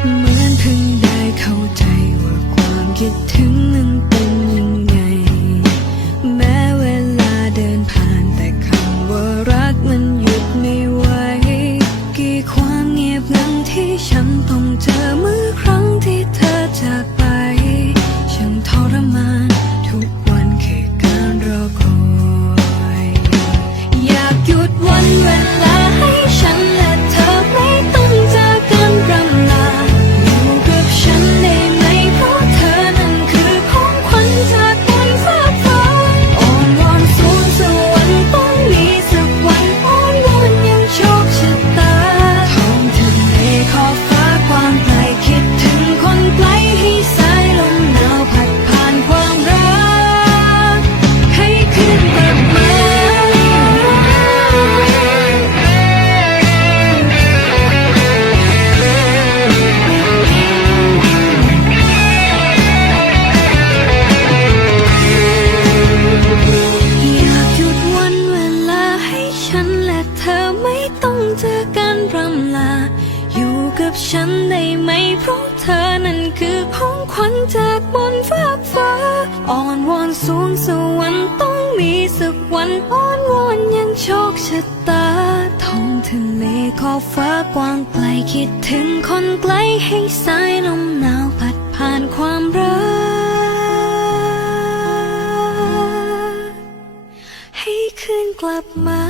เหมือนเพิ่งได้เข้าใจว่าความคิดถึงนั้นเป็นยังไง แม้เวลาเดินผ่านแต่คำว่ารักมันหยุดไม่ไหว กี่ความเงียบงันที่ฉันต้องเจอ กับฉันได้ไหม เพราะเธอนั้นคือของขวัญจากบนฟ้าฟ้าอ่อนวอนสูงสวรรค์ต้องมีสักวันอ่อนวอนยังโชคชะตาท้องทะเลขอบฟ้ากว้างไกลคิดถึงคนไกลให้สายลมหนาวพัดผ่านความรัก ให้คืนกลับมา